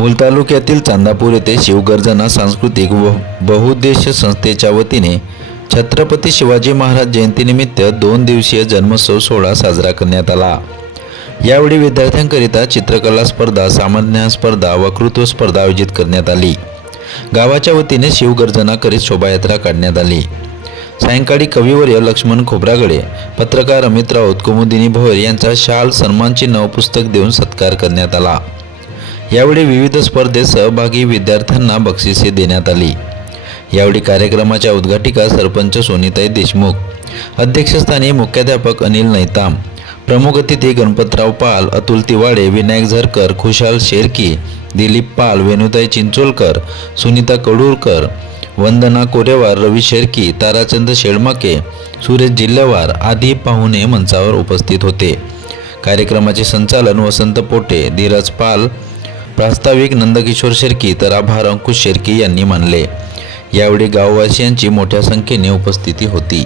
मूल तालुक्यातील चांदापूर येथे शिवगर्जना सांस्कृतिक व बहुउद्देशीय संस्थेच्या वतीने छत्रपती शिवाजी महाराज जयंतीनिमित्त दोन दिवसीय जन्मोत्सव सोहळा साजरा करण्यात आला. यावेळी विद्यार्थ्यांकरिता चित्रकला स्पर्धा सामान्य स्पर्धा वक्तृत्व स्पर्धा आयोजित करण्यात आली. गावाच्या वतीने शिवगर्जना करीत शोभायात्रा काढण्यात आली. सायंकाळी कविवर्य लक्ष्मण खोब्रागडे पत्रकार अमित राऊत कुमुदिनी भोयर यांचा शाल सन्मानचिन्ह पुस्तक देऊन सत्कार करण्यात आला. यावेळी विविध स्पर्धेत सहभागी विद्यार्थ्यांना बक्षिसे देण्यात आली. यावेळी कार्यक्रमाच्या उद्घाटिका सरपंच सोनिताई देशमुख अध्यक्षस्थानी मुख्याध्यापक अनिल नैताम प्रमुख अतिथी गणपतराव पाल अतुल तिवाडे विनायक झरकर खुशाल शेरकी दिलीप पाल वेणुताई चिंचोलकर सुनीता कडूरकर वंदना कोरेवार रवी शेरकी ताराचंद शेळमाके सुरेश जिल्हेवार आदी पाहुणे मंचावर उपस्थित होते. कार्यक्रमाचे संचालन वसंत पोटे धीरज पाल प्रास्ताविक नंदकिशोर शेर्की तर आभार अंकुश शेर्की यांनी मानले. यावेळी गाववासियांची मोठ्या संख्येने उपस्थिती होती.